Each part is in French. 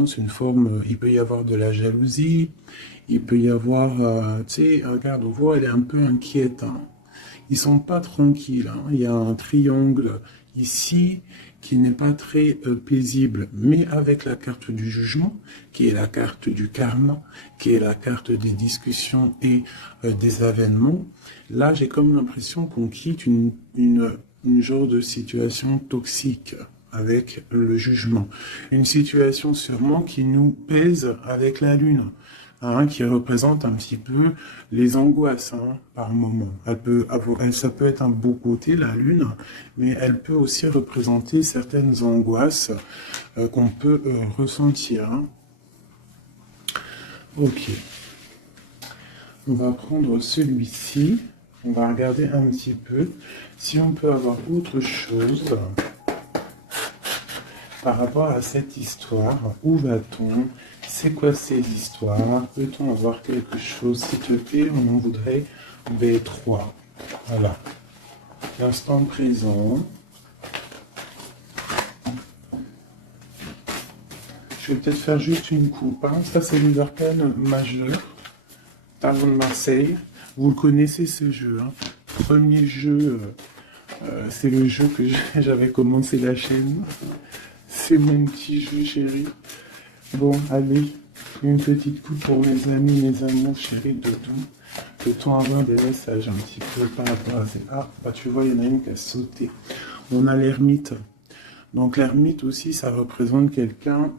pense, une forme, il peut y avoir de la jalousie, il peut y avoir, tu sais, regarde, on voit, elle est un peu inquiète, hein. Ils sont pas tranquilles, hein. Il y a un triangle ici qui n'est pas très paisible, mais avec la carte du jugement, qui est la carte du karma, qui est la carte des discussions et des avènements, là j'ai comme l'impression qu'on quitte une genre de situation toxique avec le jugement. Une situation sûrement qui nous pèse avec la lune, hein, qui représente un petit peu les angoisses, hein, par moment. Ça peut être un beau côté, la lune, mais elle peut aussi représenter certaines angoisses qu'on peut ressentir, hein. Ok, on va prendre celui-ci, on va regarder un petit peu si on peut avoir autre chose par rapport à cette histoire. Où va-t-on? C'est quoi ces histoires? Peut-on avoir quelque chose? S'il te plaît, on en voudrait B3. Voilà. L'instant présent. Je vais peut-être faire juste une coupe, hein. Ça, c'est les arcanes majeurs. Tarot de Marseille. Vous le connaissez, ce jeu, hein. Premier jeu, c'est le jeu que j'avais commencé la chaîne. C'est mon petit jeu, chéri. Bon, allez, une petite coupe pour mes amis, mes amours, chéris, de tout. Peut-on avoir des messages un petit peu par rapport à ça? Ah, bah tu vois, il y en a une qui a sauté. On a l'ermite. Donc l'ermite aussi, ça représente quelqu'un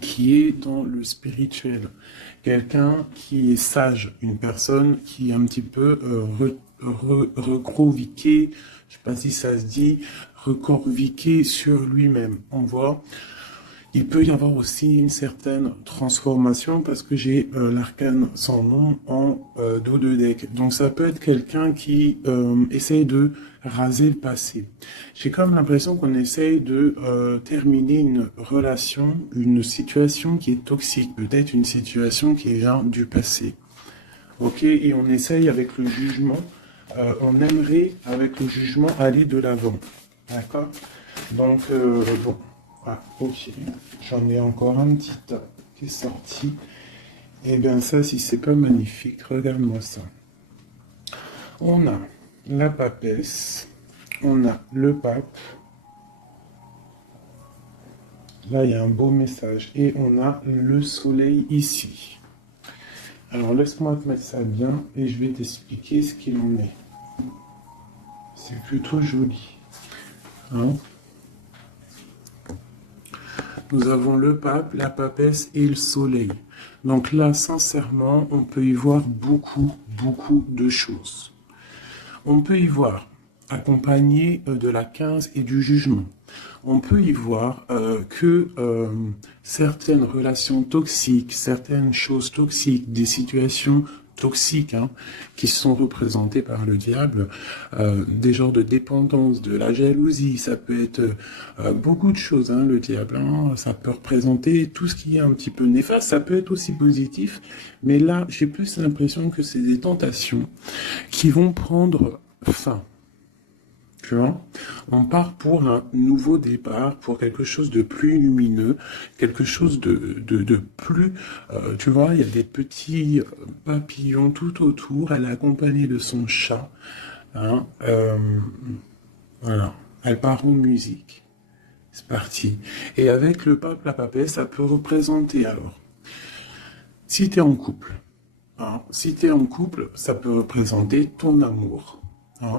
qui est dans le spirituel. Quelqu'un qui est sage. Une personne qui est un petit peu recroviquée, je sais pas si ça se dit, recorviqué sur lui-même. On voit, il peut y avoir aussi une certaine transformation parce que j'ai l'arcane sans nom en dos de deck. Donc ça peut être quelqu'un qui essaye de raser le passé. J'ai comme l'impression qu'on essaye de terminer une relation, une situation qui est toxique, peut-être une situation qui vient du passé. Ok, et on essaye avec le jugement, on aimerait avec le jugement aller de l'avant. D'accord? Donc, bon, ah, ok, j'en ai encore un petit tas qui est sorti. Et bien ça, si c'est pas magnifique, regarde-moi ça. On a la papesse, on a le pape. Là, il y a un beau message. Et on a le soleil ici. Alors, laisse-moi te mettre ça bien et je vais t'expliquer ce qu'il en est. C'est plutôt joli. Hein? Nous avons le pape, la papesse et le soleil. Donc là, sincèrement, on peut y voir beaucoup, beaucoup de choses. On peut y voir accompagné de la 15 et du jugement. On peut y voir que certaines relations toxiques, certaines choses toxiques, des situations toxiques, hein, qui sont représentées par le diable, des genres de dépendance, de la jalousie, ça peut être beaucoup de choses, hein, le diable, hein, ça peut représenter tout ce qui est un petit peu néfaste, ça peut être aussi positif, mais là, j'ai plus l'impression que c'est des tentations qui vont prendre fin. Tu vois, on part pour un nouveau départ, pour quelque chose de plus lumineux, quelque chose de plus... tu vois, il y a des petits papillons tout autour, elle est accompagnée de son chat. Hein, voilà, elle part en musique. C'est parti. Et avec le pape, la papesse, ça peut représenter alors. Si tu es en couple, hein, si tu es en couple, ça peut représenter ton amour.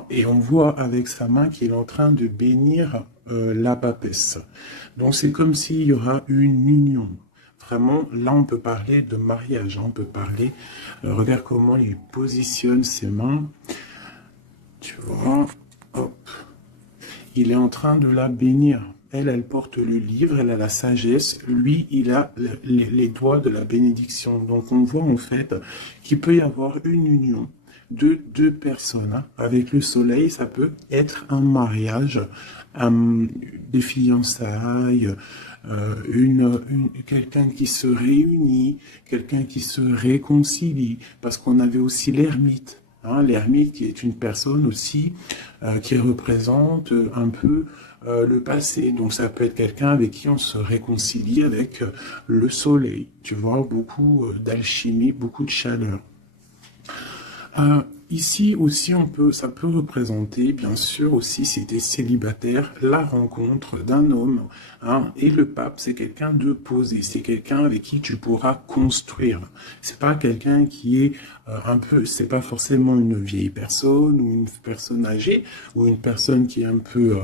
Et on voit avec sa main qu'il est en train de bénir la papesse. Donc c'est comme s'il y aura une union. Vraiment, là on peut parler de mariage, hein, on peut parler, regarde comment il positionne ses mains. Tu vois, hop. Il est en train de la bénir. Elle porte le livre, elle a la sagesse. Lui, il a les doigts de la bénédiction. Donc on voit en fait qu'il peut y avoir une union de deux personnes. Hein. Avec le soleil, ça peut être un mariage, des fiançailles, quelqu'un qui se réunit, quelqu'un qui se réconcilie, parce qu'on avait aussi l'ermite. Hein, l'ermite qui est une personne aussi qui représente un peu le passé. Donc ça peut être quelqu'un avec qui on se réconcilie avec le soleil. Tu vois, beaucoup d'alchimie, beaucoup de chaleur. Ici aussi, ça peut représenter, bien sûr, aussi si tu es célibataire, la rencontre d'un homme. Hein, et le pape, c'est quelqu'un de posé, c'est quelqu'un avec qui tu pourras construire. C'est pas quelqu'un qui est c'est pas forcément une vieille personne ou une personne âgée ou une personne qui est un peu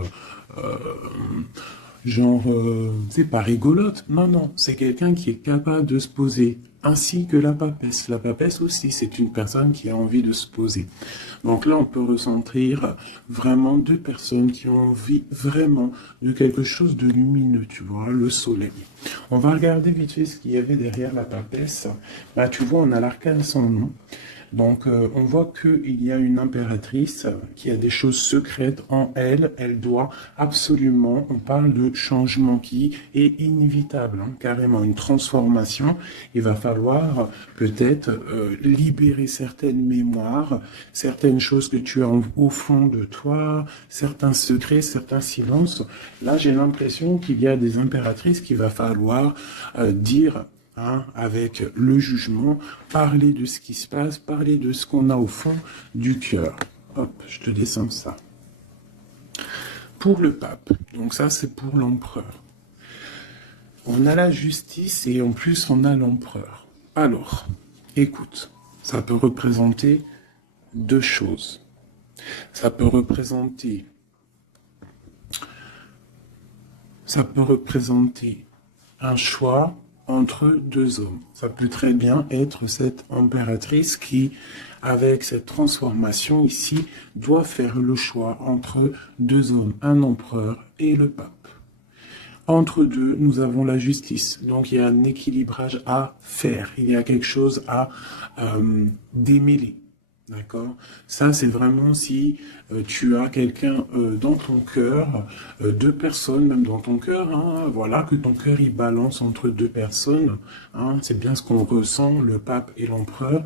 c'est pas rigolote. Non, non, c'est quelqu'un qui est capable de se poser, ainsi que la papesse. La papesse aussi, c'est une personne qui a envie de se poser. Donc là, on peut ressentir vraiment deux personnes qui ont envie vraiment de quelque chose de lumineux, tu vois, le soleil. On va regarder vite fait ce qu'il y avait derrière la papesse. Bah, tu vois, on a l'arcane sans nom. Donc, on voit qu'il y a une impératrice qui a des choses secrètes en elle. Elle doit absolument, on parle de changement qui est inévitable, hein, carrément une transformation. Il va falloir peut-être libérer certaines mémoires, certaines choses que tu as au fond de toi, certains secrets, certains silences. Là, j'ai l'impression qu'il y a des impératrices qu'il va falloir dire... Hein, avec le jugement, parler de ce qui se passe, parler de ce qu'on a au fond du cœur. Hop, je te descends ça. Pour le pape, donc ça c'est pour l'empereur. On a la justice et en plus on a l'empereur. Alors, écoute, ça peut représenter deux choses. Ça peut représenter un choix entre deux hommes. Ça peut très bien être cette impératrice qui, avec cette transformation ici, doit faire le choix entre deux hommes, un empereur et le pape. Entre deux, nous avons la justice. Donc il y a un équilibrage à faire. Il y a quelque chose à démêler. D'accord? Ça, c'est vraiment si tu as quelqu'un dans ton cœur, deux personnes même dans ton cœur, hein, voilà, que ton cœur il balance entre deux personnes, hein, c'est bien ce qu'on ressent, le pape et l'empereur.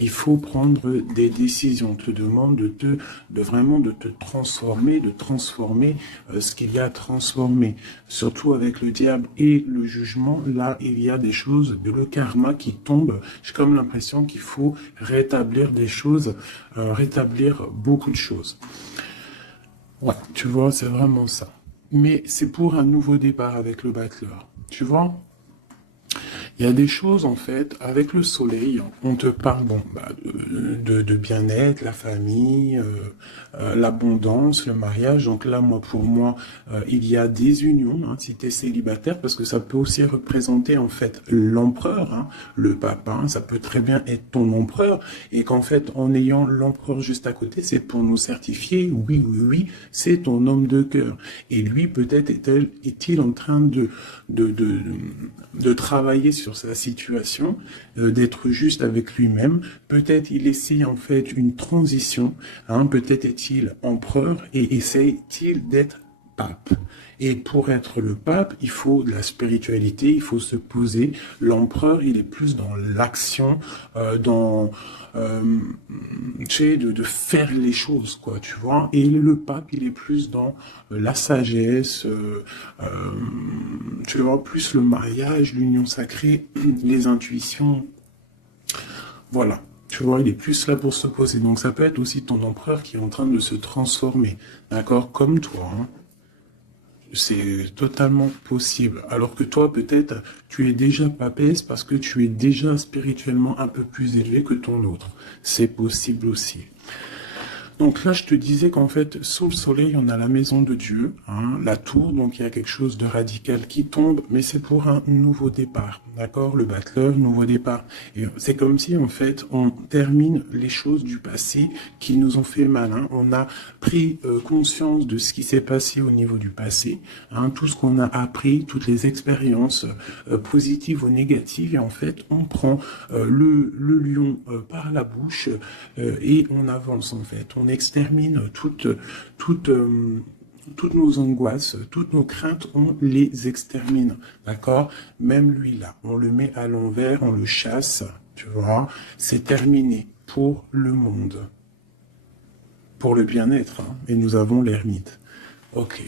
Il faut prendre des décisions. On te demande de vraiment de te transformer, de transformer ce qu'il y a à transformer. Surtout avec le diable et le jugement, là, il y a des choses, le karma qui tombe. J'ai comme l'impression qu'il faut rétablir des choses, rétablir beaucoup de choses. Ouais, tu vois, c'est vraiment ça. Mais c'est pour un nouveau départ avec le battleur. Tu vois? Il y a des choses, en fait, avec le soleil, on te parle de bien-être, la famille, l'abondance, le mariage. Donc là, pour moi, il y a des unions, hein, si tu es célibataire, parce que ça peut aussi représenter, en fait, l'empereur, hein, le pape, hein, ça peut très bien être ton empereur, et qu'en fait, en ayant l'empereur juste à côté, c'est pour nous certifier, oui, oui, oui, c'est ton homme de cœur. Et lui, peut-être est-il en train de travailler sur sa situation, d'être juste avec lui-même. Peut-être il essaie en fait une transition, hein, peut-être est-il empereur et essaie-t-il d'être pape. Et pour être le pape, il faut de la spiritualité, il faut se poser. L'empereur, il est plus dans l'action, tu sais, de faire les choses, quoi, tu vois. Et le pape, il est plus dans la sagesse, tu vois, plus le mariage, l'union sacrée, les intuitions. Voilà. Tu vois, il est plus là pour se poser. Donc ça peut être aussi ton empereur qui est en train de se transformer. D'accord? Comme toi, hein. C'est totalement possible. Alors que toi, peut-être, tu es déjà papesse parce que tu es déjà spirituellement un peu plus élevé que ton autre. C'est possible aussi. Donc là, je te disais qu'en fait, sous le soleil, on a la maison de Dieu, hein, la tour, donc il y a quelque chose de radical qui tombe, mais c'est pour un nouveau départ, d'accord? Le battleur, nouveau départ. Et c'est comme si, en fait, on termine les choses du passé qui nous ont fait mal, hein. On a pris conscience de ce qui s'est passé au niveau du passé, hein, tout ce qu'on a appris, toutes les expériences positives ou négatives, et en fait, on prend le lion par la bouche et on avance, en fait. On extermine toutes nos angoisses, toutes nos craintes, on les extermine, d'accord? Même lui là, on le met à l'envers, on le chasse, tu vois? C'est terminé pour le monde, pour le bien-être, hein, et nous avons l'ermite. Ok.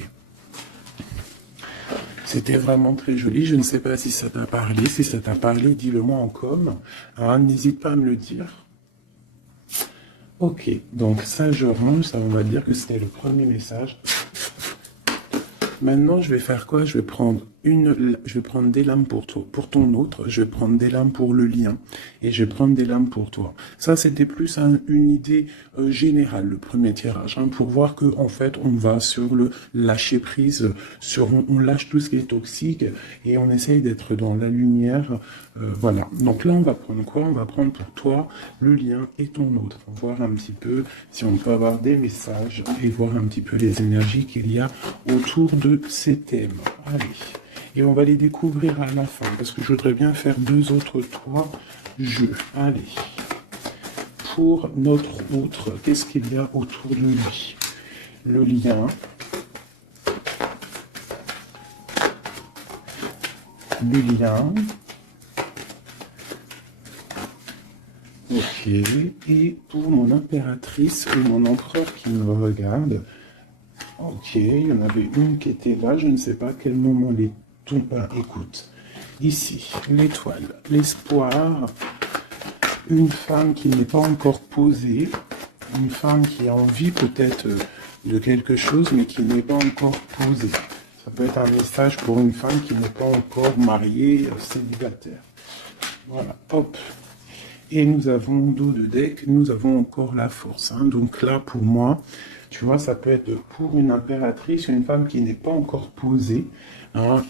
C'était vraiment très joli. Je ne sais pas si ça t'a parlé. Si ça t'a parlé, dis-le-moi en com. Hein, n'hésite pas à me le dire. Ok, donc ça je range, ça on va dire que c'était le premier message. Maintenant, je vais faire quoi? Je vais prendre des lames pour toi, pour ton autre. Je vais prendre des lames pour le lien et je vais prendre des lames pour toi. Ça, c'était plus une idée générale, le premier tirage, hein, pour voir que en fait, on va sur le lâcher prise, on lâche tout ce qui est toxique et on essaye d'être dans la lumière. Voilà. Donc là, on va prendre quoi? On va prendre pour toi le lien et ton autre. On va voir un petit peu si on peut avoir des messages et voir un petit peu les énergies qu'il y a autour de ces thèmes. Allez. Et on va les découvrir à la fin, parce que je voudrais bien faire 2 autres 3 jeux. Allez. Pour notre autre, qu'est-ce qu'il y a autour de lui? Le lien. Le lien. Ok. Et pour mon impératrice ou mon empereur qui me regarde, ok, il y en avait une qui était là, je ne sais pas à quel moment les tout. Écoute, ici, l'étoile, l'espoir, une femme qui n'est pas encore posée, une femme qui a envie peut-être de quelque chose, mais qui n'est pas encore posée. Ça peut être un message pour une femme qui n'est pas encore mariée, célibataire. Voilà, hop. Et nous avons dos de deck, nous avons encore la force. Hein. Donc là, pour moi, tu vois, ça peut être pour une impératrice, une femme qui n'est pas encore posée, hein,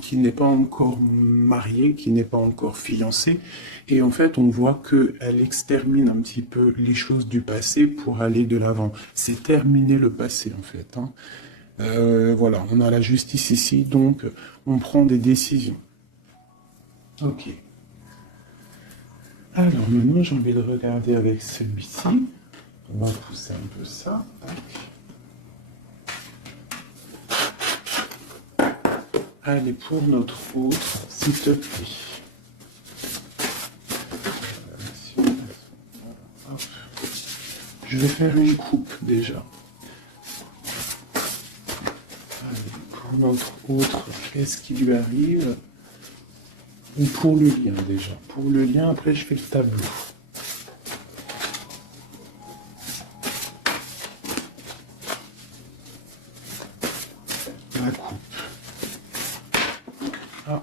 qui n'est pas encore mariée, qui n'est pas encore fiancée. Et en fait, on voit qu'elle extermine un petit peu les choses du passé pour aller de l'avant. C'est terminer le passé, en fait. Hein. Voilà, on a la justice ici, donc on prend des décisions. Ok. Alors maintenant, j'ai envie de regarder avec celui-ci. On va pousser un peu ça. Allez, pour notre autre, s'il te plaît. Hop. Je vais faire une coupe déjà. Allez, pour notre autre, qu'est-ce qui lui arrive? Ou pour le lien déjà. Pour le lien, après je fais le tableau. La coupe. Ah.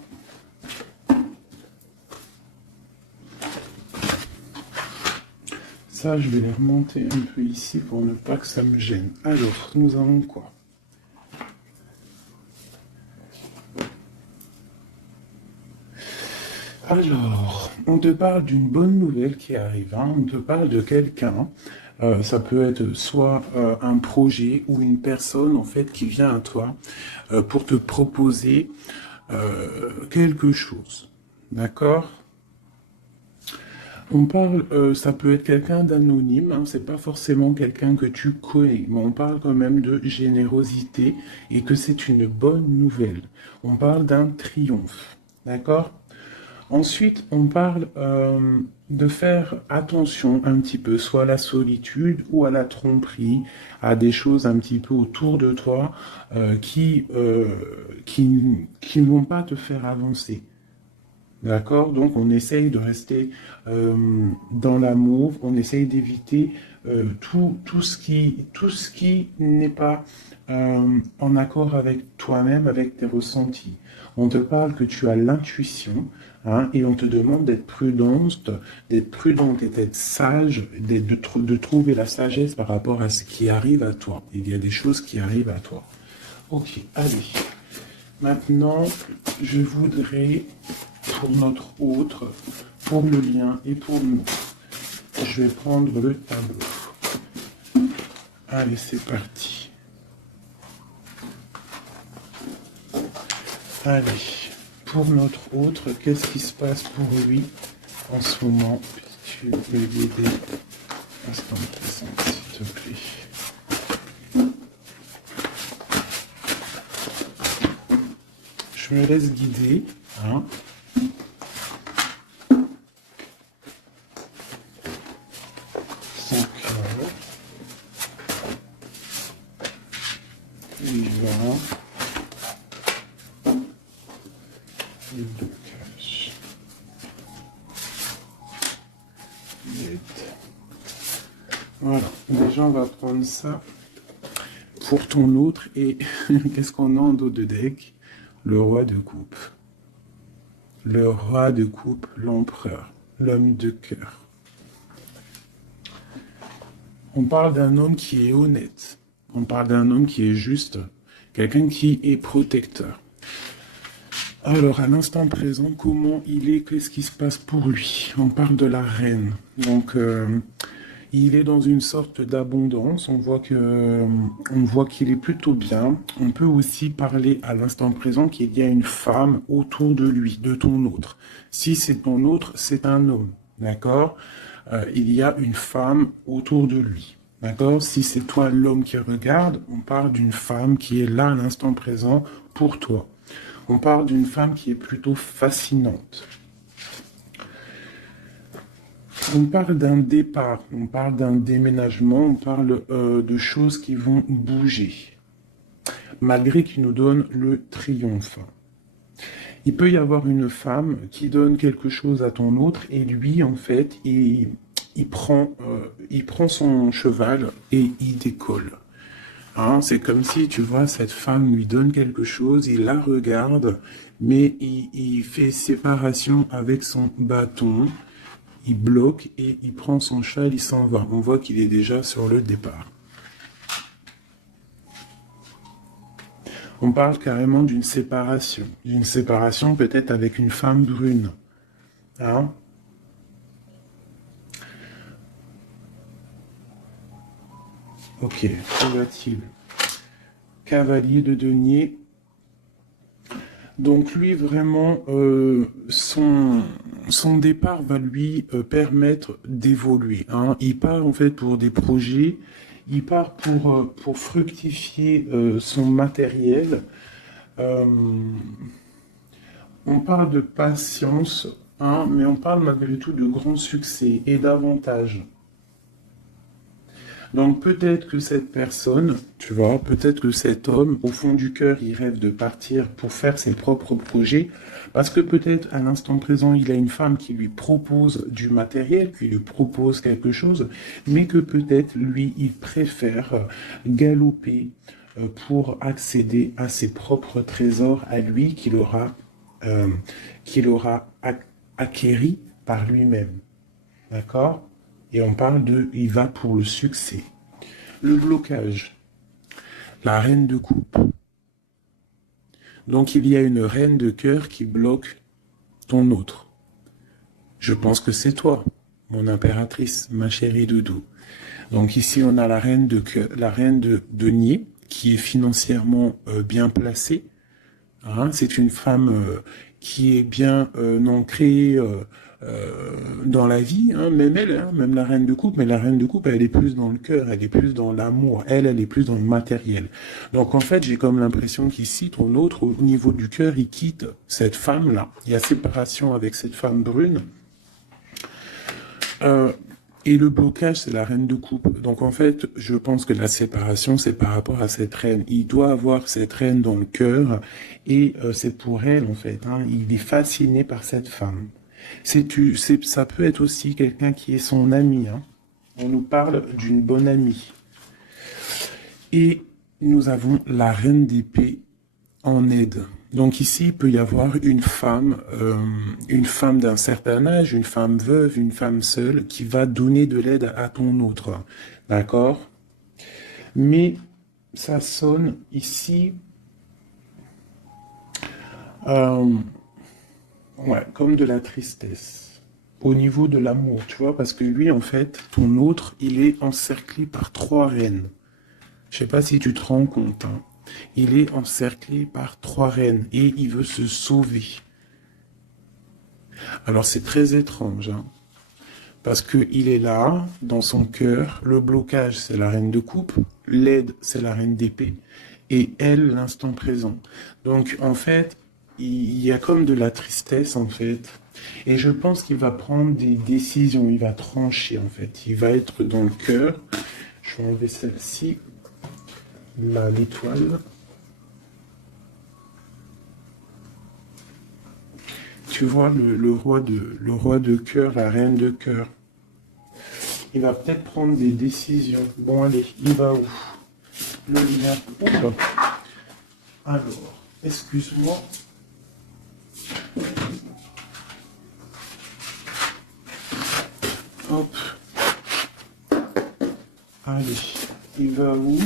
Ça, je vais les remonter un peu ici pour ne pas que ça me gêne. Alors, nous avons quoi? Alors, on te parle d'une bonne nouvelle qui arrive, hein. On te parle de quelqu'un, ça peut être soit un projet ou une personne en fait qui vient à toi pour te proposer quelque chose, d'accord? On parle, ça peut être quelqu'un d'anonyme, hein, c'est pas forcément quelqu'un que tu connais, mais on parle quand même de générosité et que c'est une bonne nouvelle. On parle d'un triomphe, d'accord? Ensuite, on parle de faire attention un petit peu, soit à la solitude ou à la tromperie, à des choses un petit peu autour de toi qui ne vont pas te faire avancer. D'accord? Donc, on essaye de rester dans l'amour, on essaye d'éviter tout ce qui n'est pas en accord avec toi-même, avec tes ressentis. On te parle que tu as l'intuition, hein, et on te demande d'être prudente et d'être sage, de trouver la sagesse par rapport à ce qui arrive à toi. Il y a des choses qui arrivent à toi. Ok, allez. Maintenant, je voudrais, pour notre autre, pour le lien et pour nous, je vais prendre le tableau. Allez, c'est parti. Allez, pour notre autre, qu'est-ce qui se passe pour lui en ce moment? Tu peux l'aider à ce temps présent, s'il te plaît. Je me laisse guider. Hein. Son cœur. Il va. Voilà. Déjà, on va prendre ça pour ton autre. Et qu'est-ce qu'on a en dos de deck? Le roi de coupe. Le roi de coupe, l'empereur, l'homme de cœur. On parle d'un homme qui est honnête. On parle d'un homme qui est juste. Quelqu'un qui est protecteur. Alors, à l'instant présent, comment il est? Qu'est-ce qui se passe pour lui? On parle de la reine. Donc, il est dans une sorte d'abondance. On voit qu'il est plutôt bien. On peut aussi parler à l'instant présent qu'il y a une femme autour de lui, de ton autre. Si c'est ton autre, c'est un homme. D'accord? Il y a une femme autour de lui. D'accord? Si c'est toi l'homme qui regarde, on parle d'une femme qui est là à l'instant présent pour toi. On parle d'une femme qui est plutôt fascinante. On parle d'un départ, on parle d'un déménagement, on parle de choses qui vont bouger, malgré qu'il nous donne le triomphe. Il peut y avoir une femme qui donne quelque chose à ton autre et lui, en fait, il prend son cheval et il décolle. Hein, c'est comme si, tu vois, cette femme lui donne quelque chose, il la regarde, mais il fait séparation avec son bâton, il bloque et il prend son cheval, il s'en va. On voit qu'il est déjà sur le départ. On parle carrément d'une séparation peut-être avec une femme brune. Hein? Ok, que va-t-il? Cavalier de denier. Donc lui, vraiment, son départ va lui permettre d'évoluer. Hein. Il part en fait pour des projets, il part pour fructifier son matériel. Euh, on parle de patience, hein, mais on parle malgré tout de grand succès et d'avantages. Donc peut-être que cette personne, tu vois, peut-être que cet homme, au fond du cœur, il rêve de partir pour faire ses propres projets, parce que peut-être à l'instant présent, il a une femme qui lui propose du matériel, qui lui propose quelque chose, mais que peut-être lui, il préfère galoper pour accéder à ses propres trésors à lui euh, qu'il aura acquéris par lui-même. D'accord? Et on parle il va pour le succès. Le blocage. La reine de coupe. Donc il y a une reine de cœur qui bloque ton autre. Je pense que c'est toi, mon impératrice, ma chérie doudou. Donc ici on a la reine de cœur, la reine de denier, qui est financièrement bien placée. Hein, c'est une femme qui est bien ancrée dans la vie, hein, même elle, hein, même la reine de coupe, mais la reine de coupe, elle est plus dans le cœur, elle est plus dans l'amour, elle est plus dans le matériel. Donc en fait, j'ai comme l'impression qu'ici, ton autre, au niveau du cœur, il quitte cette femme-là. Il y a séparation avec cette femme brune. Et le blocage, c'est la reine de coupe. Donc en fait, je pense que la séparation, c'est par rapport à cette reine. Il doit avoir cette reine dans le cœur et c'est pour elle, en fait. Hein, il est fasciné par cette femme. Ça peut être aussi quelqu'un qui est son ami. Hein. On nous parle d'une bonne amie. Et nous avons la reine d'épée en aide. Donc ici, il peut y avoir une femme d'un certain âge, une femme veuve, une femme seule, qui va donner de l'aide à ton autre. D'accord? Mais ça sonne ici ouais, comme de la tristesse. Au niveau de l'amour, tu vois, parce que lui, en fait, ton autre, il est encerclé par 3 reines. Je sais pas si tu te rends compte, hein. Il est encerclé par 3 reines et il veut se sauver. Alors c'est très étrange, hein, parce qu'il est là, dans son cœur, le blocage c'est la reine de coupe, l'aide c'est la reine d'épée, et elle l'instant présent. Donc en fait, il y a comme de la tristesse en fait, et je pense qu'il va prendre des décisions, il va trancher en fait, il va être dans le cœur. Je vais enlever celle-ci, l'étoile. Tu vois le roi de cœur, la reine de cœur. Il va peut-être prendre des décisions. Bon, allez, il va où? Le lien. Oula. Alors, excuse-moi. Hop. Allez, il va où?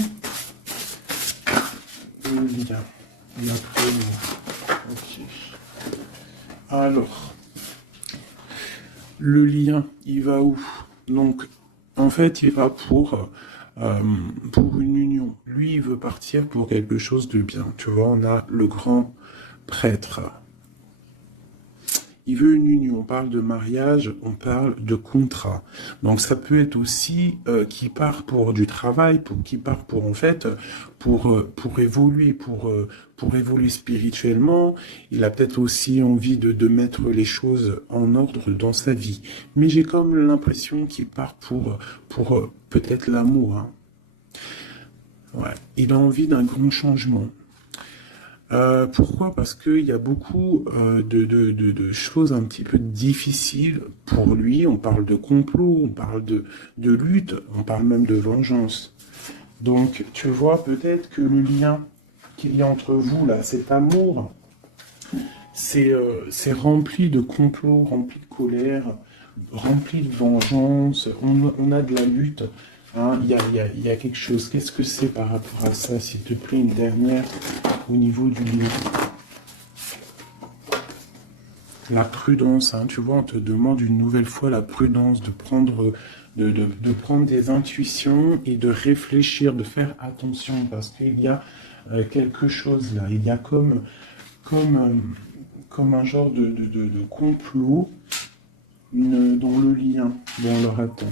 Le lien. Il a pris. Ok. Alors, le lien, il va où? Donc, en fait, il va pour une union. Lui, il veut partir pour quelque chose de bien. Tu vois, on a le grand prêtre. Il veut une union. On parle de mariage, on parle de contrat. Donc, ça peut être aussi qui part pour du travail, qui part pour, en fait, pour évoluer, pour évoluer spirituellement. Il a peut-être aussi envie de mettre les choses en ordre dans sa vie. Mais j'ai comme l'impression qu'il part pour peut-être l'amour. Hein. Ouais. Il a envie d'un grand changement. Pourquoi? Parce qu'il y a beaucoup de choses un petit peu difficiles pour lui. On parle de complot, on parle de lutte, on parle même de vengeance. Donc, tu vois, peut-être que le lien qu'il y a entre vous, là, cet amour, c'est rempli de complots, rempli de colère, rempli de vengeance. On a de la lutte. Hein, il y a quelque chose. Qu'est-ce que c'est par rapport à ça, s'il te plaît, une dernière au niveau du lien? La prudence, hein, tu vois, on te demande une nouvelle fois la prudence de prendre, prendre des intuitions et de réfléchir, de faire attention, parce qu'il y a quelque chose là. Il y a comme un genre de complot dans le lien. Bon, alors attends.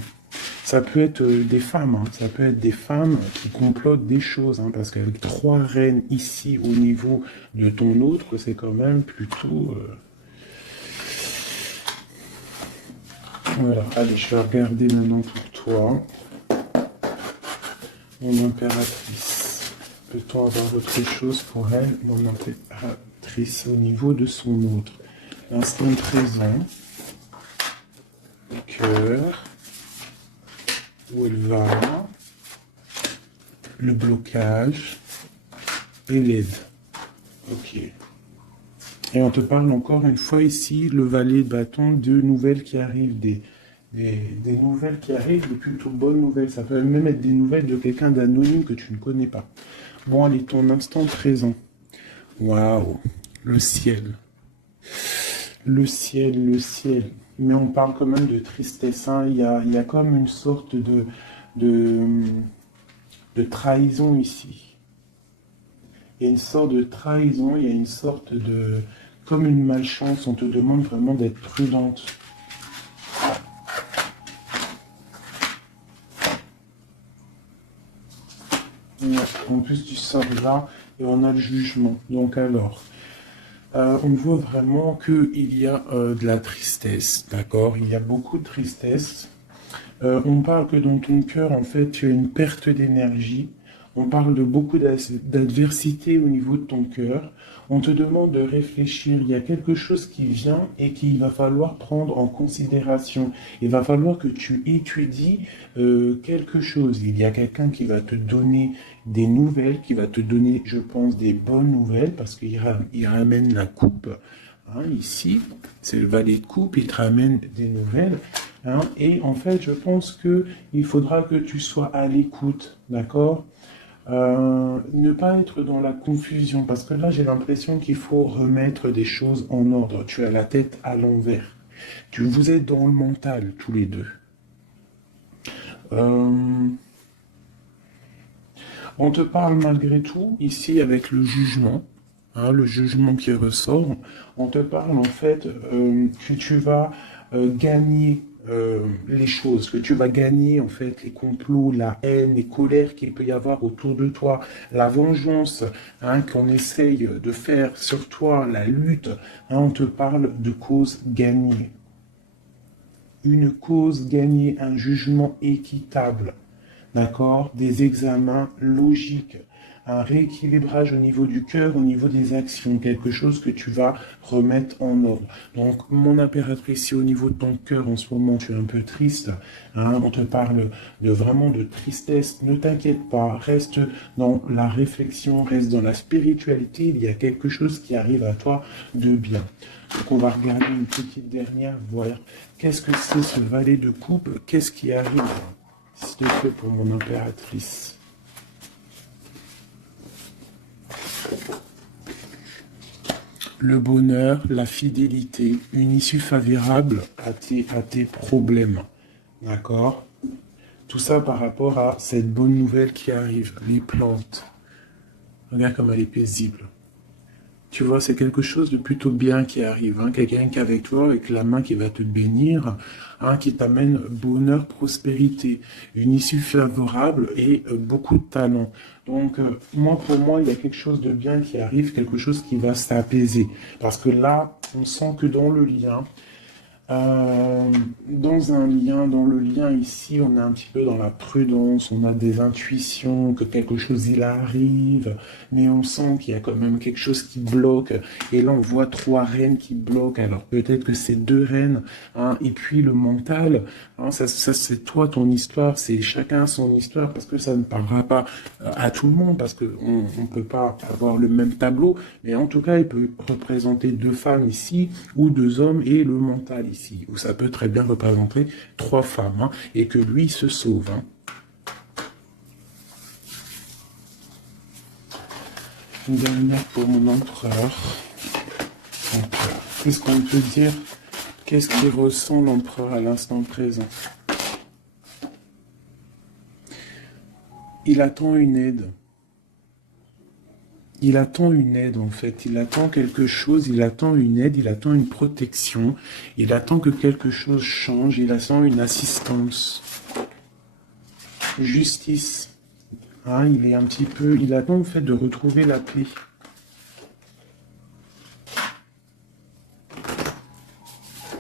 Ça peut être des femmes, hein. Ça peut être des femmes qui complotent des choses, hein, parce qu'avec 3 reines ici au niveau de ton autre, c'est quand même plutôt... Voilà, allez, je vais regarder maintenant pour toi. Mon impératrice. Peut-on avoir autre chose pour elle, mon impératrice, au niveau de son autre? L'instant présent, le cœur, où elle va, le blocage et l'aide. Ok. Et on te parle encore une fois ici, le valet de bâton, de nouvelles qui arrivent, des nouvelles qui arrivent, des plutôt bonnes nouvelles. Ça peut même être des nouvelles de quelqu'un d'anonyme que tu ne connais pas. Bon, allez, ton instant présent. Waouh, le ciel. Le ciel, le ciel. Mais on parle quand même de tristesse. Hein. Il y a comme une sorte de trahison ici. Il y a une sorte de trahison, il y a une sorte de... Comme une malchance, on te demande vraiment d'être prudente. En plus du sort là, et on a le jugement. Donc alors, on voit vraiment qu'il y a de la tristesse, d'accord? Il y a beaucoup de tristesse. On parle que dans ton cœur, en fait, tu as une perte d'énergie. On parle de beaucoup d'adversité au niveau de ton cœur. On te demande de réfléchir. Il y a quelque chose qui vient et qu'il va falloir prendre en considération. Il va falloir que tu étudies quelque chose. Il y a quelqu'un qui va te donner des nouvelles, qui va te donner, je pense, des bonnes nouvelles, parce qu'il ramène la coupe. Hein, ici, c'est le valet de coupe, il te ramène des nouvelles. Hein, et en fait, je pense qu'il faudra que tu sois à l'écoute, d'accord? Ne pas être dans la confusion, parce que là, j'ai l'impression qu'il faut remettre des choses en ordre. Tu as la tête à l'envers. Vous êtes dans le mental, tous les deux. On te parle malgré tout, ici, avec le jugement. Hein, le jugement qui ressort. On te parle, en fait, que tu vas gagner les choses, que tu vas gagner en fait les complots, la haine, les colères qu'il peut y avoir autour de toi, la vengeance hein, qu'on essaye de faire sur toi, la lutte, hein, on te parle de cause gagnée. Une cause gagnée, un jugement équitable, d'accord, des examens logiques, un rééquilibrage au niveau du cœur, au niveau des actions, quelque chose que tu vas remettre en ordre. Donc, mon impératrice, si au niveau de ton cœur, en ce moment, tu es un peu triste, hein, on te parle vraiment de tristesse, ne t'inquiète pas, reste dans la réflexion, reste dans la spiritualité, il y a quelque chose qui arrive à toi de bien. Donc, on va regarder une petite dernière, voir qu'est-ce que c'est ce valet de coupe, qu'est-ce qui arrive, s'il te plaît, pour mon impératrice. Le bonheur, la fidélité, une issue favorable à tes problèmes. D'accord? Tout ça par rapport à cette bonne nouvelle qui arrive, les plantes. Regarde comme elle est paisible. Tu vois, c'est quelque chose de plutôt bien qui arrive. Hein. Quelqu'un qui est avec toi, avec la main qui va te bénir, hein, qui t'amène bonheur, prospérité, une issue favorable et beaucoup de talent. Donc, pour moi, il y a quelque chose de bien qui arrive, quelque chose qui va s'apaiser. Parce que là, on sent que dans le lien, dans le lien ici, on est un petit peu dans la prudence, on a des intuitions que quelque chose il arrive, mais on sent qu'il y a quand même quelque chose qui bloque. Et là, on voit 3 reines qui bloquent. Alors peut-être que c'est 2 reines, hein, et puis le mental, hein, ça c'est toi, ton histoire, c'est chacun son histoire, parce que ça ne parlera pas à tout le monde, parce que on peut pas avoir le même tableau, mais en tout cas, il peut représenter 2 femmes ici, ou 2 hommes, et le mental ici. Où ça peut très bien représenter 3 femmes, hein, et que lui se sauve. Hein. Une dernière pour mon empereur. Qu'est-ce qu'on peut dire? Qu'est-ce qu'il ressent l'empereur à l'instant présent? Il attend une aide. Il attend une aide, en fait. Il attend quelque chose, il attend une aide, il attend une protection. Il attend que quelque chose change, il attend une assistance. Justice. Hein, il est un petit peu... Il attend, en fait, de retrouver la paix.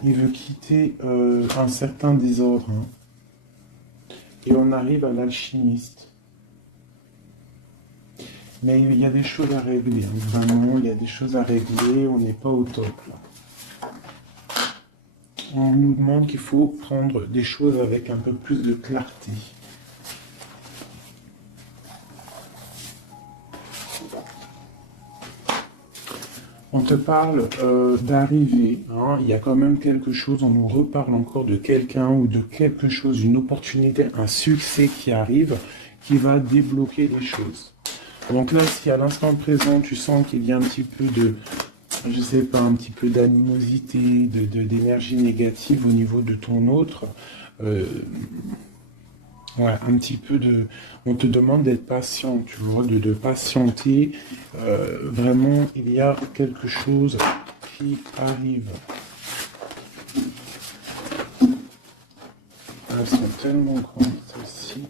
Il veut quitter un certain désordre. Hein. Et on arrive à l'alchimiste. Mais il y a des choses à régler, hein. Vraiment, il y a des choses à régler, on n'est pas au top. Là. On nous demande qu'il faut prendre des choses avec un peu plus de clarté. On te parle d'arriver, hein. Il y a quand même quelque chose, on nous reparle encore de quelqu'un ou de quelque chose, une opportunité, un succès qui arrive, qui va débloquer les choses. Donc là, si à l'instant présent, tu sens qu'il y a un petit peu de, je sais pas, un petit peu d'animosité, d'énergie négative au niveau de ton autre, ouais, un petit peu de... On te demande d'être patient, tu vois, de patienter. Vraiment, il y a quelque chose qui arrive. Elles sont tellement grandes, celles-ci.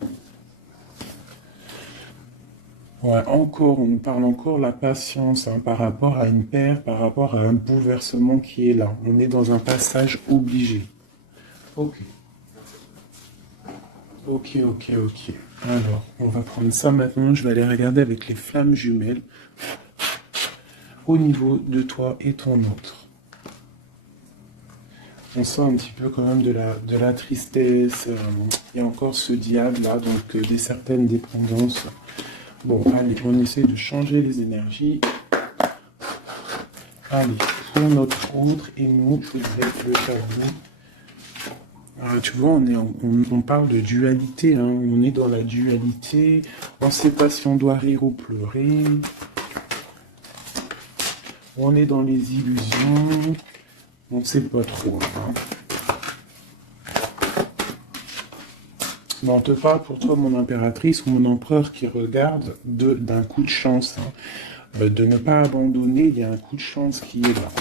Ouais, encore, on nous parle encore la patience, hein, par rapport à une paire, par rapport à un bouleversement qui est là. On est dans un passage obligé. Ok. Ok. Alors, on va prendre ça maintenant. Je vais aller regarder avec les flammes jumelles au niveau de toi et ton autre. On sent un petit peu quand même de la tristesse. Il y a encore ce diable là, donc des certaines dépendances. Bon, allez, on essaie de changer les énergies. Allez, pour notre autre et nous, je voudrais le tableau. Alors, tu vois, on parle de dualité, hein. On est dans la dualité. On ne sait pas si on doit rire ou pleurer. On est dans les illusions. On ne sait pas trop. Hein. Mais on te parle pour toi, mon impératrice ou mon empereur qui regarde d'un coup de chance. Hein. De ne pas abandonner, il y a un coup de chance qui est là.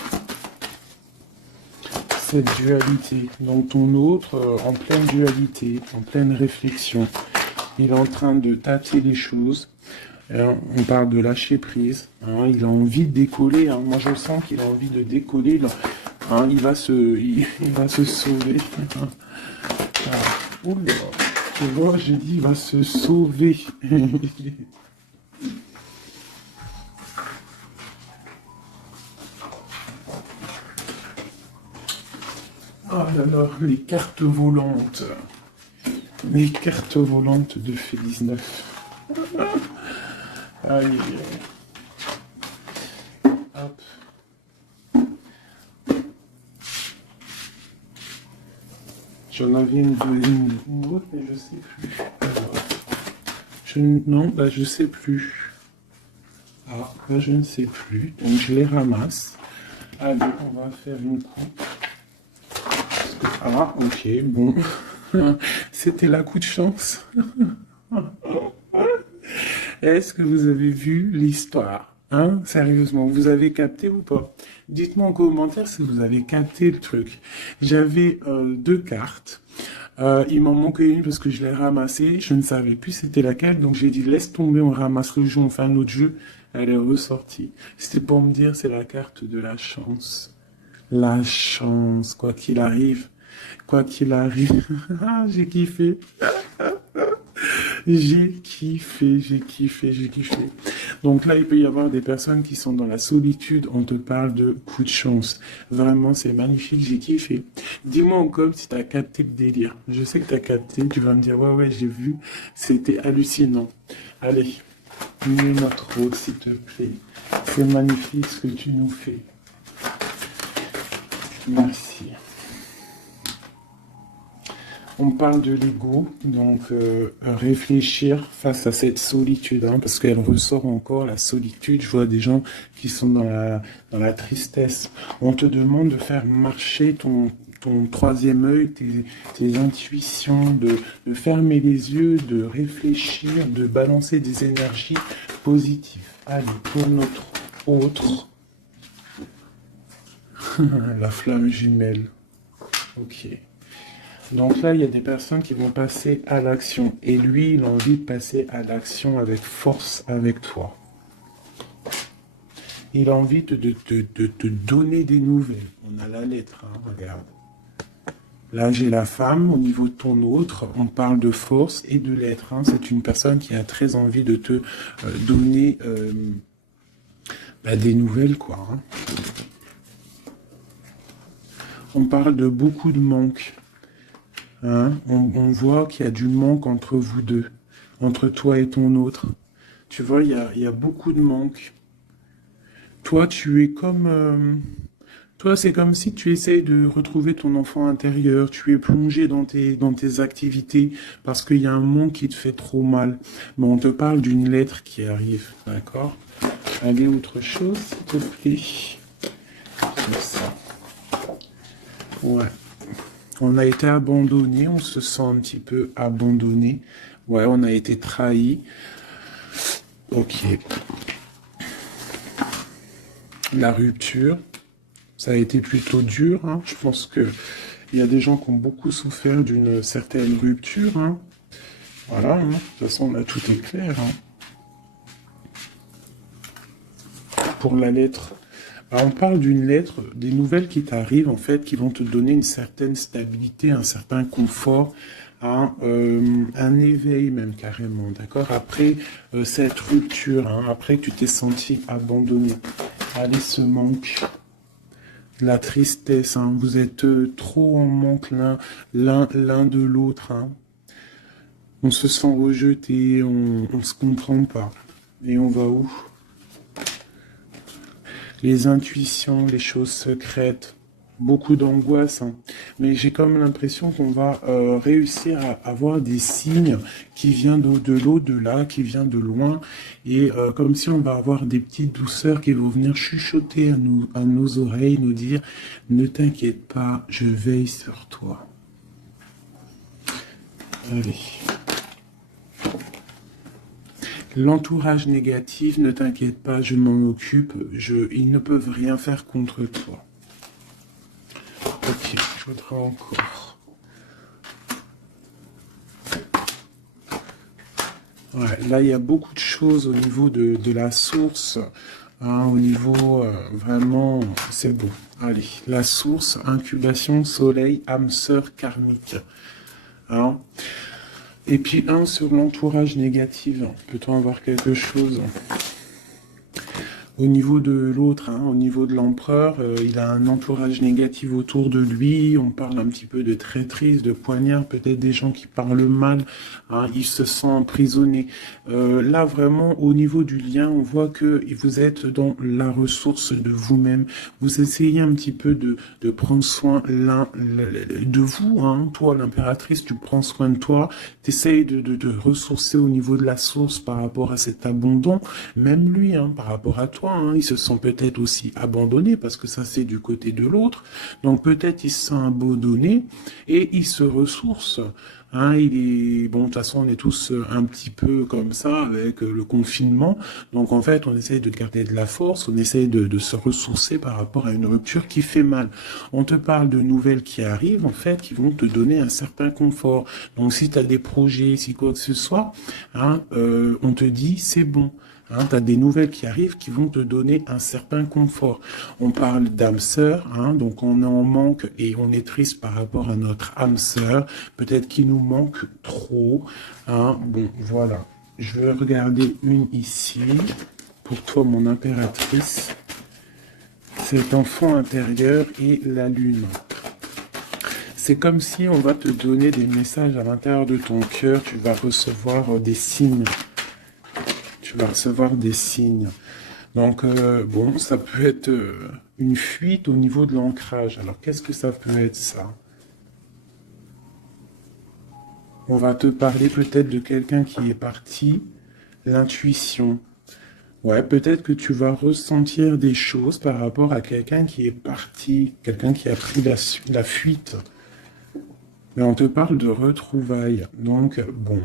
Cette dualité. Donc ton autre, en pleine dualité, en pleine réflexion, il est en train de tâter les choses. On parle de lâcher prise. Hein. Il a envie de décoller. Hein. Moi, je sens qu'il a envie de décoller. Là. Hein. Il va se sauver. Oula. Tu vois, j'ai dit, il va se sauver. Oh là là, les cartes volantes. Les cartes volantes de Félix 9. Aïe, aïe, aïe. Hop. J'en avais une autre, mais je sais plus. Alors, non, là, je sais plus. Ah, là, je ne sais plus. Donc, je les ramasse. Allez, on va faire une coupe. Ah, ok, bon. C'était la coup de chance. Est-ce que vous avez vu l'histoire? Hein? Sérieusement, vous avez capté ou pas? Dites-moi en commentaire si vous avez capté le truc. J'avais deux cartes. Il m'en manquait une parce que je l'ai ramassée. Je ne savais plus c'était laquelle. Donc j'ai dit laisse tomber, on ramasse le jeu, on fait un autre jeu. Elle est ressortie. C'était pour me dire c'est la carte de la chance. La chance, quoi qu'il arrive. Quoi qu'il arrive. Ah, j'ai kiffé. J'ai kiffé, j'ai kiffé, j'ai kiffé. Donc là, il peut y avoir des personnes qui sont dans la solitude. On te parle de coup de chance. Vraiment, c'est magnifique, j'ai kiffé. Dis-moi en com si tu as capté le délire. Je sais que tu as capté, tu vas me dire, ouais, ouais, j'ai vu. C'était hallucinant. Allez, mets-moi trop, s'il te plaît. C'est magnifique ce que tu nous fais. Merci. On parle de l'ego, donc réfléchir face à cette solitude, hein, parce qu'elle ressort encore, la solitude. Je vois des gens qui sont dans la tristesse. On te demande de faire marcher ton troisième œil, tes intuitions, de fermer les yeux, de réfléchir, de balancer des énergies positives. Allez, pour notre autre, la flamme jumelle. Ok. Donc là, il y a des personnes qui vont passer à l'action. Et lui, il a envie de passer à l'action avec force avec toi. Il a envie de te donner des nouvelles. On a la lettre, hein, regarde. Là, j'ai la femme. Au niveau de ton autre, on parle de force et de lettre. Hein. C'est une personne qui a très envie de te donner des nouvelles, quoi. Hein. On parle de beaucoup de manque. Hein, on voit qu'il y a du manque entre vous deux, entre toi et ton autre. Tu vois, il y a beaucoup de manque. Toi, tu es comme... toi, c'est comme si tu essayes de retrouver ton enfant intérieur. Tu es plongé dans tes activités parce qu'il y a un manque qui te fait trop mal. Mais on te parle d'une lettre qui arrive, d'accord? Allez, autre chose, s'il te plaît. Comme ça. Ouais. On a été abandonné, on se sent un petit peu abandonné. Ouais, on a été trahi. Ok. La rupture, ça a été plutôt dur. Hein. Je pense que il y a des gens qui ont beaucoup souffert d'une certaine rupture. Hein. Voilà. Hein. De toute façon, là, tout est clair. Hein. Pour la lettre. On parle d'une lettre, des nouvelles qui t'arrivent, en fait, qui vont te donner une certaine stabilité, un certain confort, hein, un éveil même carrément, d'accord? Après cette rupture, hein, après que tu t'es senti abandonné, allez, ce manque, la tristesse, hein, vous êtes trop en manque l'un de l'autre, hein. On se sent rejeté, on se comprend pas. Et on va où? Les intuitions, les choses secrètes, beaucoup d'angoisse. Hein. Mais j'ai comme l'impression qu'on va réussir à avoir des signes qui viennent de l'au-delà, qui viennent de loin. Et comme si on va avoir des petites douceurs qui vont venir chuchoter à nos oreilles, nous dire « Ne t'inquiète pas, je veille sur toi. » Allez. L'entourage négatif, ne t'inquiète pas, je m'en occupe, ils ne peuvent rien faire contre toi. Ok, je voudrais encore. Ouais, là, il y a beaucoup de choses au niveau de la source, hein, au niveau vraiment, c'est beau. Allez, la source, incubation, soleil, âme sœur karmique. Hein. Et puis sur l'entourage négatif, peut-on avoir quelque chose? Au niveau de l'autre, hein, au niveau de l'empereur, il a un entourage négatif autour de lui. On parle un petit peu de traîtrise, de poignard, peut-être des gens qui parlent mal. Hein, il se sent emprisonné. Là, vraiment, au niveau du lien, on voit que vous êtes dans la ressource de vous-même. Vous essayez un petit peu de prendre soin de vous. Hein. Toi, l'impératrice, tu prends soin de toi. Tu essayes de ressourcer au niveau de la source par rapport à cet abandon. Même lui, hein, par rapport à toi. Hein, il se sent peut-être aussi abandonné parce que ça c'est du côté de l'autre. Donc peut-être il se sent abandonné et il se ressource. Hein, il est bon. De toute façon, on est tous un petit peu comme ça avec le confinement. Donc en fait, on essaye de garder de la force, on essaye de se ressourcer par rapport à une rupture qui fait mal. On te parle de nouvelles qui arrivent en fait, qui vont te donner un certain confort. Donc si tu as des projets, si quoi que ce soit, hein, on te dit c'est bon. Hein, tu as des nouvelles qui arrivent qui vont te donner un certain confort. On parle d'âme sœur, hein, donc on est en manque et on est triste par rapport à notre âme sœur. Peut-être qu'il nous manque trop. Hein. Bon, voilà. Je vais regarder une ici. Pour toi, mon impératrice. Cet enfant intérieur et la lune. C'est comme si on va te donner des messages à l'intérieur de ton cœur. Tu vas recevoir des signes. Tu vas recevoir des signes. Donc, bon, ça peut être une fuite au niveau de l'ancrage. Alors, qu'est-ce que ça peut être, ça? On va te parler peut-être de quelqu'un qui est parti, l'intuition. Ouais, peut-être que tu vas ressentir des choses par rapport à quelqu'un qui est parti, quelqu'un qui a pris la fuite. Mais on te parle de retrouvailles. Donc, bon.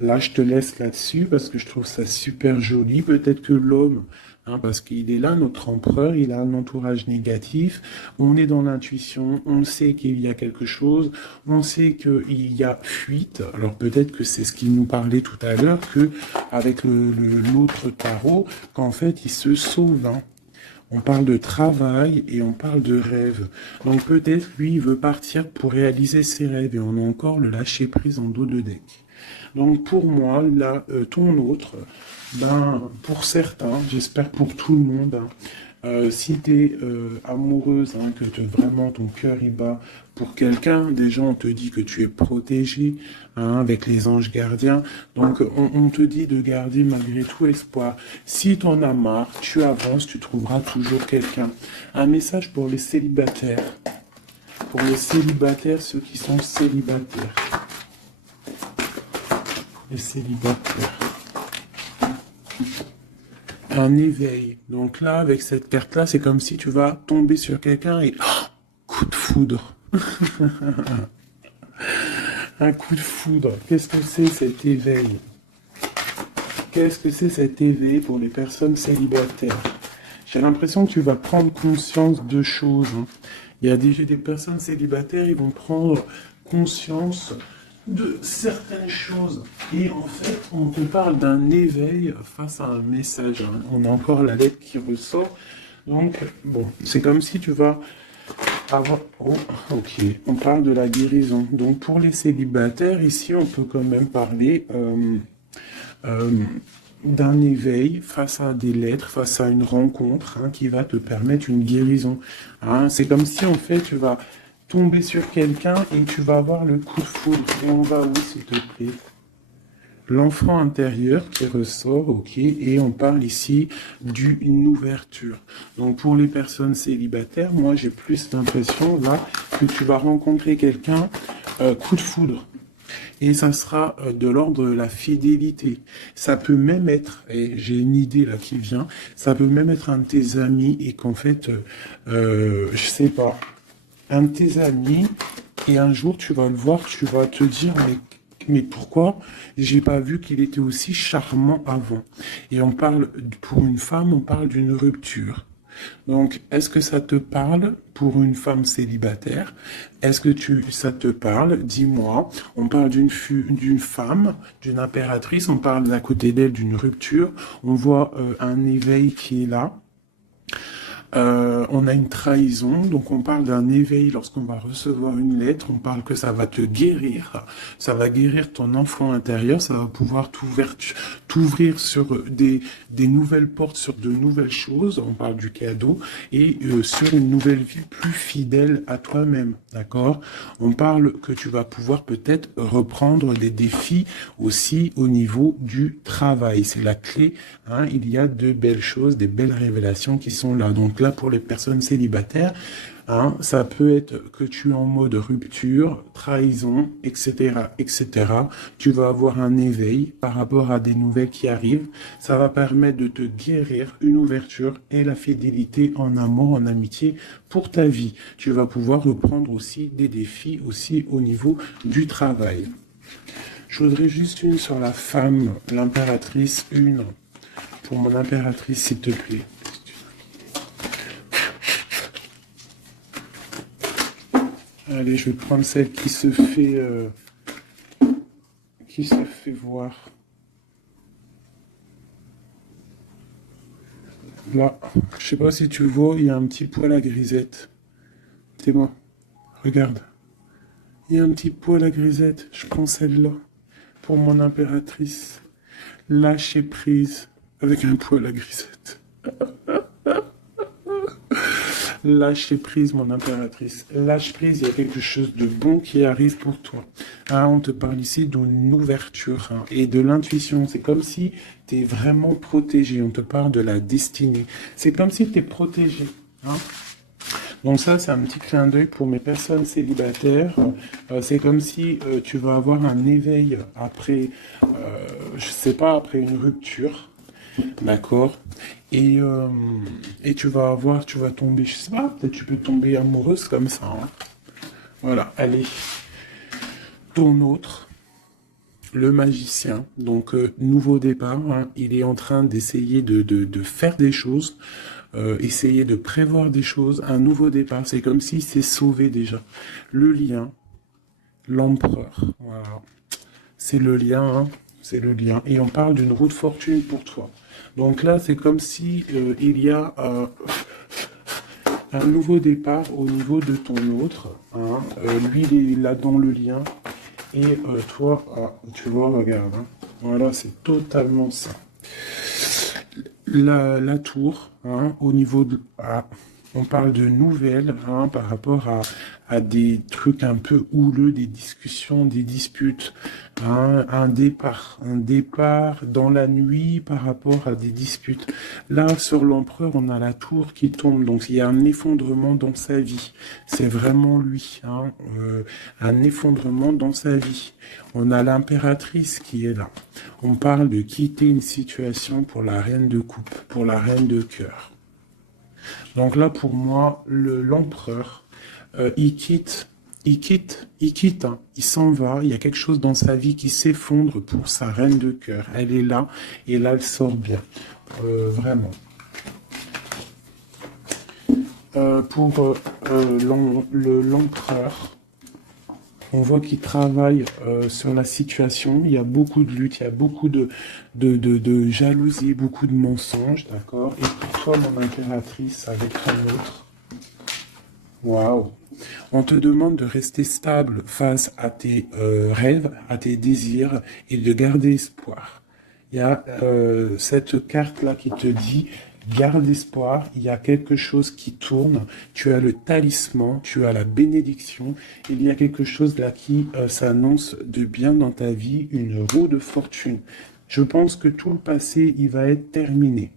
Là, je te laisse là-dessus parce que je trouve ça super joli. Peut-être que l'homme, hein, parce qu'il est là, notre empereur, il a un entourage négatif. On est dans l'intuition, on sait qu'il y a quelque chose, on sait qu'il y a fuite. Alors peut-être que c'est ce qu'il nous parlait tout à l'heure, que avec l'autre tarot, qu'en fait, il se sauve. Hein. On parle de travail et on parle de rêve. Donc peut-être lui, il veut partir pour réaliser ses rêves et on a encore le lâcher prise en dos de deck. Donc pour moi, là, ton autre, ben, pour certains, j'espère pour tout le monde, hein, si tu es amoureuse, hein, que vraiment ton cœur y bat pour quelqu'un, déjà on te dit que tu es protégé hein, avec les anges gardiens, donc on te dit de garder malgré tout espoir. Si tu en as marre, tu avances, tu trouveras toujours quelqu'un. Un message pour les célibataires. Pour les célibataires, ceux qui sont célibataires. Les célibataires. Un éveil. Donc là, avec cette carte-là, c'est comme si tu vas tomber sur quelqu'un et... Oh, coup de foudre. Un coup de foudre. Qu'est-ce que c'est cet éveil? Qu'est-ce que c'est cet éveil pour les personnes célibataires? J'ai l'impression que tu vas prendre conscience de choses. Hein. Il y a déjà des personnes célibataires, ils vont prendre conscience de certaines choses. Et en fait, on te parle d'un éveil face à un message. Hein. On a encore la lettre qui ressort. Donc, bon, c'est comme si tu vas avoir... Oh, ok. On parle de la guérison. Donc, pour les célibataires, ici, on peut quand même parler d'un éveil face à des lettres, face à une rencontre hein, qui va te permettre une guérison. Hein. C'est comme si, en fait, tu vas tomber sur quelqu'un et tu vas avoir le coup de foudre. Et on va où, s'il te plaît? L'enfant intérieur qui ressort, ok, et on parle ici d'une ouverture. Donc pour les personnes célibataires, moi j'ai plus l'impression là que tu vas rencontrer quelqu'un, coup de foudre. Et ça sera de l'ordre de la fidélité. Ça peut même être, et j'ai une idée là qui vient, ça peut même être un de tes amis et qu'en fait, je sais pas, un de tes amis, et un jour tu vas le voir, tu vas te dire, mais pourquoi j'ai pas vu qu'il était aussi charmant avant? Et on parle, pour une femme, on parle d'une rupture. Donc, est-ce que ça te parle pour une femme célibataire? Est-ce que ça te parle? Dis-moi. On parle d'une femme, d'une impératrice, on parle d'à côté d'elle d'une rupture. On voit un éveil qui est là. On a une trahison, donc on parle d'un éveil lorsqu'on va recevoir une lettre, on parle que ça va te guérir, ça va guérir ton enfant intérieur, ça va pouvoir t'ouvrir sur des nouvelles portes, sur de nouvelles choses, on parle du cadeau, et sur une nouvelle vie plus fidèle à toi-même, d'accord? On parle que tu vas pouvoir peut-être reprendre des défis aussi au niveau du travail, c'est la clé, hein, il y a de belles choses, des belles révélations qui sont là. Donc là, pour les personnes célibataires, hein, ça peut être que tu es en mode rupture, trahison, etc., etc. Tu vas avoir un éveil par rapport à des nouvelles qui arrivent. Ça va permettre de te guérir, une ouverture et la fidélité en amour, en amitié pour ta vie. Tu vas pouvoir reprendre aussi des défis aussi au niveau du travail. Je voudrais juste une sur la femme, l'impératrice, une. Pour mon impératrice, s'il te plaît. Allez, je vais prendre celle qui se fait voir. Là, je sais pas si tu vois, il y a un petit poil à grisette. C'est moi. Regarde. Il y a un petit poil à grisette. Je prends celle-là. Pour mon impératrice. Lâcher prise avec un poil à grisette. Lâcher prise, mon impératrice. Lâche prise, il y a quelque chose de bon qui arrive pour toi. Ah, on te parle ici d'une ouverture, hein, et de l'intuition. C'est comme si tu es vraiment protégé. On te parle de la destinée. C'est comme si tu es protégé. Hein. Donc ça, c'est un petit clin d'œil pour mes personnes célibataires. C'est comme si tu vas avoir un éveil après, je sais pas, après une rupture. D'accord. Et tu vas tomber, je sais pas, peut-être tu peux tomber amoureuse comme ça. Hein. Voilà, allez. Ton autre, le magicien, donc nouveau départ, hein, il est en train d'essayer de faire des choses, essayer de prévoir des choses, un nouveau départ, c'est comme s'il s'est sauvé déjà. Le lien, l'empereur, voilà. C'est le lien, hein, c'est le lien. Et on parle d'une roue de fortune pour toi. Donc là, c'est comme si il y a un nouveau départ au niveau de ton autre. Hein. Lui, il est là dans le lien. Et toi, tu vois, regarde. Hein. Voilà, c'est totalement ça. La tour, hein, au niveau de... on parle de nouvelles, hein, par rapport à des trucs un peu houleux, des discussions, des disputes, hein, un départ dans la nuit par rapport à des disputes. Là, sur l'empereur, on a la tour qui tombe, donc il y a un effondrement dans sa vie. C'est vraiment lui, hein, un effondrement dans sa vie. On a l'impératrice qui est là. On parle de quitter une situation pour la reine de coupe, pour la reine de cœur. Donc là, pour moi, l'empereur, il quitte, hein, il s'en va, il y a quelque chose dans sa vie qui s'effondre pour sa reine de cœur. Elle est là, et là, elle sort bien. Vraiment. Pour l'empereur, on voit qu'il travaille sur la situation, il y a beaucoup de lutte, il y a beaucoup de jalousie, beaucoup de mensonges, d'accord? Et pour toi, mon impératrice, avec un autre, waouh! On te demande de rester stable face à tes rêves, à tes désirs, et de garder espoir. Il y a cette carte-là qui te dit... Garde espoir, il y a quelque chose qui tourne, tu as le talisman, tu as la bénédiction, il y a quelque chose là qui s'annonce de bien dans ta vie, une roue de fortune. Je pense que tout le passé, il va être terminé.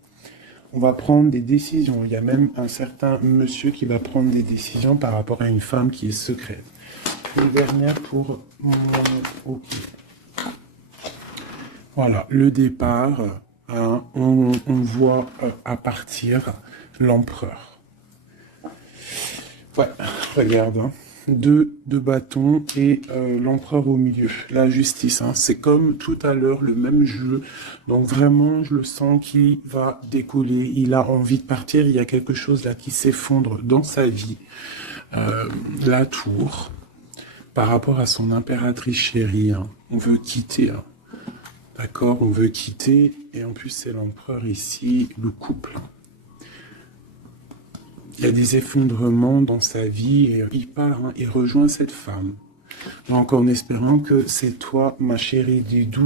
On va prendre des décisions, il y a même un certain monsieur qui va prendre des décisions par rapport à une femme qui est secrète. Une dernière pour mon... Ok. Voilà, le départ... Hein, on voit à partir l'empereur. Ouais, regarde, hein, deux bâtons et l'empereur au milieu. La justice, hein, c'est comme tout à l'heure, le même jeu. Donc vraiment, je le sens qu'il va décoller. Il a envie de partir. Il y a quelque chose là qui s'effondre dans sa vie. La tour, par rapport à son impératrice chérie, hein, on veut quitter... Hein. D'accord, on veut quitter, et en plus c'est l'empereur ici, le couple. il y a des effondrements dans sa vie et il part, hein, il rejoint cette femme. Donc en espérant que c'est toi, ma chérie Didou,